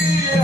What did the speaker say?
Yeah.